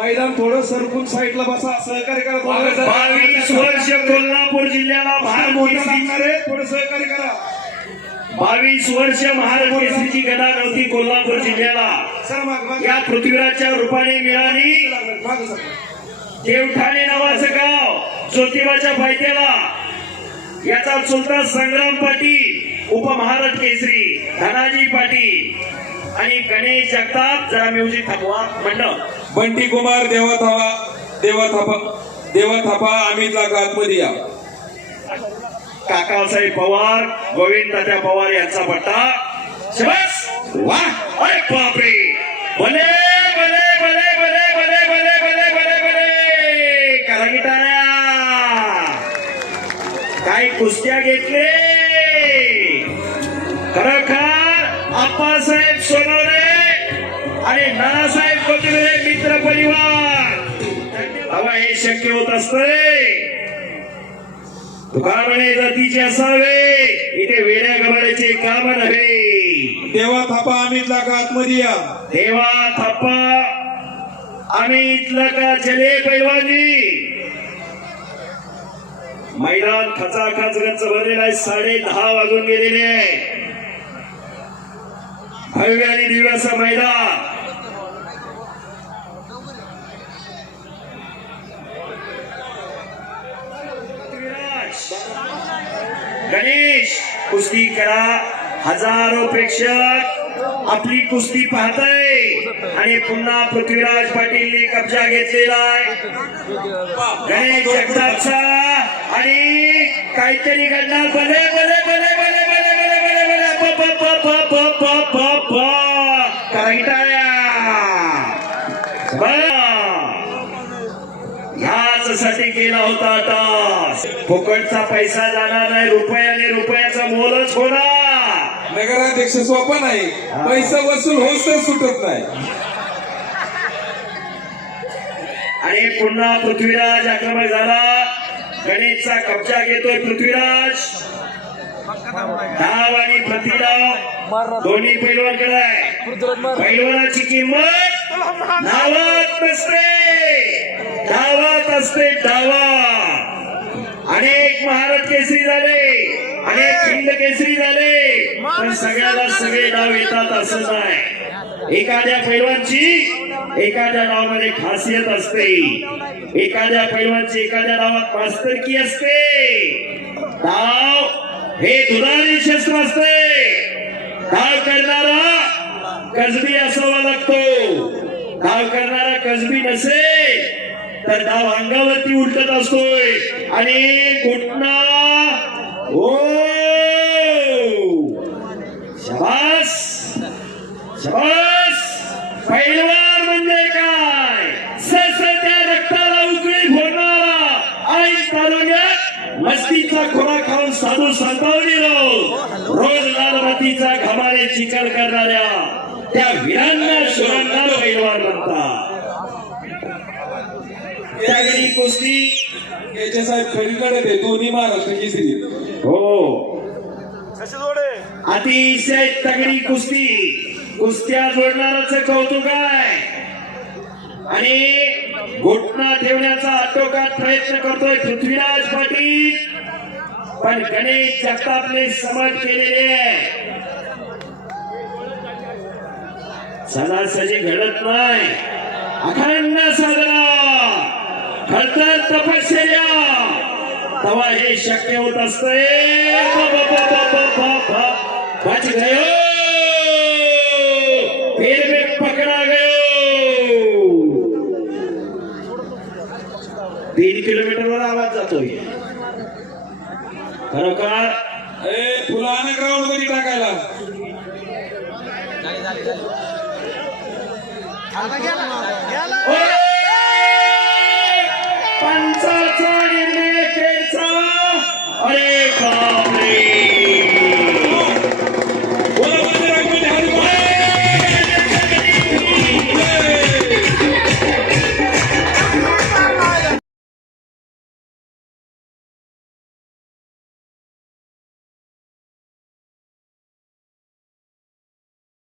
मैदान थोडं सरकून साईडला बसा सहकार्य करा. थोडं. बावीस वर्ष कोल्हापूर जिल्ह्याला महार मोठं. केसरी लागणार आहे थोडं सहकार्य करा. बावीस वर्ष महार केसरीची गदा नव्हती कोल्हापूर जिल्ह्याला. सर माग माग. या पृथ्वीराजच्या रूपाने मिळाली. माग सर देवठाणे नावाचं गाव ज्योतिबाच्या पायथ्याला याचा चुलता संग्राम पाटील उपमहाराज केसरी धनाजी पाटील आणि गणेश जगताप जरा म्युझिक थांबवा मंडळ बंटी कुमार देवा थापा देवा थापा देवा थापा अमित आतमध्ये या. काकासाहेब पवार गोविंद तात्या पवार यांचा पट्टा. शबास! वा! अरे बापरे! भले भले भले भले भले भले भले भले भले! करा गिटाऱ्या काही कुस्त्या घेतले? आणि नानासाहेब कोथिंबीर मित्र परिवार. हवा हे शक्य होत असतंय. दुकाने जातीचे असावे. इथे वेड्या गबाड्याचे काम नव्हे. देवा थापा अमित लाख आतमध्ये या देवा थप्पा आम्ही इथलं का चले पैलवानी? मैदान खचाखच गच्च भरलेला आहे. साडे दहा वाजून गेलेले आहे. भव्य आणि दिव्य असं मैदान. गणेश कुस्ती करा. हजारो प्रेक्षक आपली कुस्ती पाहताय. आणि पुन्हा पृथ्वीराज पाटीलने कब्जा घेतलेला आहे. गणेश जगतापचा आणि काहीतरी घडणार. भले भले भले भले भले भले भले भले. प प प प प प प करा गिटाऱ्या. बरं. ह्याच साठी केला होता आता. फुकटचा पैसा जाणार नाही रुपयाने रुपयाचा मोलच होणार. नगराध्यक्ष सोपा नाही पैसा वसूल तर सुटत नाही. आणि पुन्हा पृथ्वीराज आक्रमक झाला. गणेशचा कब्जा घेतोय पृथ्वीराज. धाव आणि प्रतिराव दोन्ही पैलवानकडे आहे. पैलवानाची किंमत नावात नसते. डावात असते डावा. अनेक महाराज केसरी झाले अनेक खिंड केसरी झाले. पण सगळ्याला सगळे डाव येतात असं नाही. एखाद्या पैलवानची एखाद्या डावामध्ये खासियत असते. एखाद्या पैलवानची एखाद्या डावात मास्तरकी असते. डाव हे दुधारी शस्त्र असते. डाव करणारा कसबी असावा लागतो. डाव करणारा कसबी नसेल तर डाव अंगावरती उलटत असतोय. आणि घुटना. ओ! शबास! शबास! पैलवान म्हणजे काय? ससत्या रक्ताला उकळी फोडणारा आई तालुक्यात मस्तीचा खोरा खाऊन साधू संतावली रोज लाल मातीचा घमाने चिकल करणाऱ्या त्या वीरांना शोरांना पैलवान म्हणतात. त्यागरी कुस्ती याच्या साहेब खडीकडे ते दोन्ही महाराष्ट्र केसरी हो. अतिशय तगडी कुस्ती. कुस्त्या जोडणाराच कौतुक आहे. आणि घुटना ठेवण्याचा आटोकाट प्रयत्न करतोय पृथ्वीराज पाटील. पण गणेश जगतापने समज केलेले आहे. सणासजी घडत नाही. अखंड साधना खडतर तपश्चर्या तेव्हा हे शक्य होत असते बच गयो. फिर में पकड़ा गयो. तीन किलोमीटर वर आवाज जातोय. खरोखर ए फुलाना ग्राउंडमध्ये टाकायला. ओ